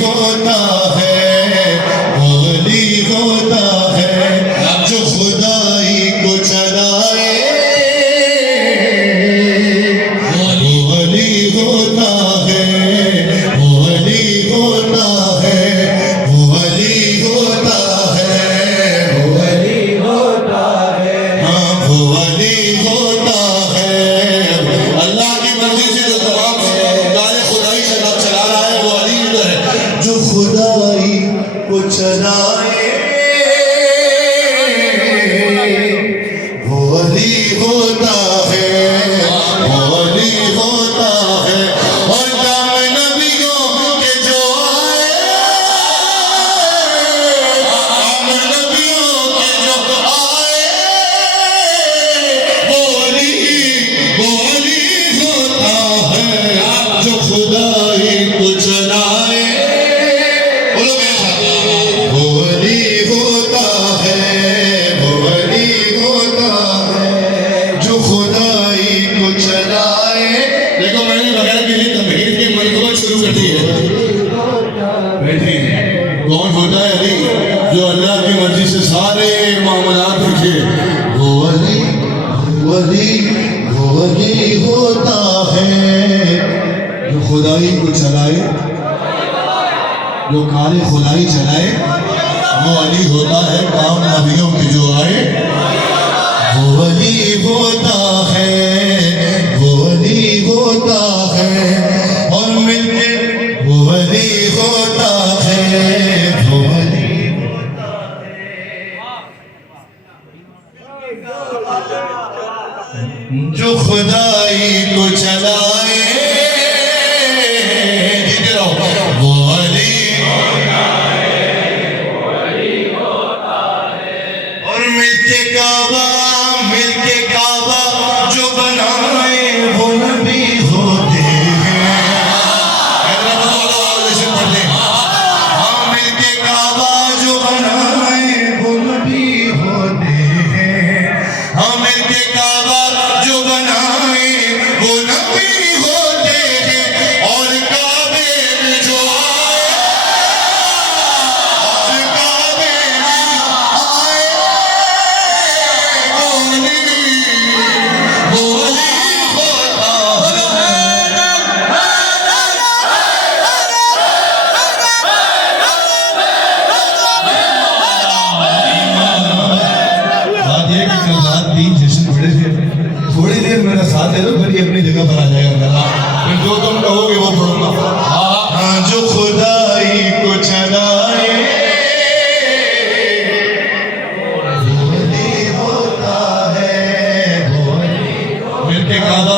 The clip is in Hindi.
होता है, वो वली होता है जो खुदाई को चलाए, वो वली होता है, वो वली होता है, वो वली होता है, वो वली होता है, हाँ वो वली होता है। अल्लाह की मर्जी से जो तमाम गाने खुदाई चला रहा है वो वली है जो खुदाई को चलाए, वो वली होता है, वो वली होता है। और काम नबियों के जो आए, काम नबियों के जो आए, वो वली होता है जो खुदाई को चलाए, बोलो मेरे साथ, वो वली होता है, वो वली होता है जो खुदाई को चलाए। देखो मैंने बगैर किसी तमहीद के मरतबा शुरू कर दी है। बैठिए, कौन होता है अली? जो अल्लाह की मर्जी से सारे मामलात रखे, वो वली, वो वली, वो वली होता है जो खुदाई को चलाए, जो काले खुदाई चलाए, वो अली होता है। काम नबियों के जो आए, वो वली होता है, वो वली होता है। और मिलके वो वली होता है, वो वली जो खुदाई को चलाए, जीते रहो, वो वली और मिलके काबा जो बनाए वो नबी होते हैं। हाँ मिलके काबा जो बनाए वो नबी होते हैं, हाँ मिलके काबा जो बनाए वो नबी होते हैं। और काबे में जो आए, और काबे में आए, वो वली होता है। बात यह कि कल रात 3 जश्न पड़े थे, थोड़ी देर मेरा साथ दे दो, फिर ये अपनी जगह पर आ जाएगा। फिर जो तुम कहोगे वो पढ़ूंगा। हाँ जो खुदाई को चलाए, वो वली होता है, वो वली मिलके काबा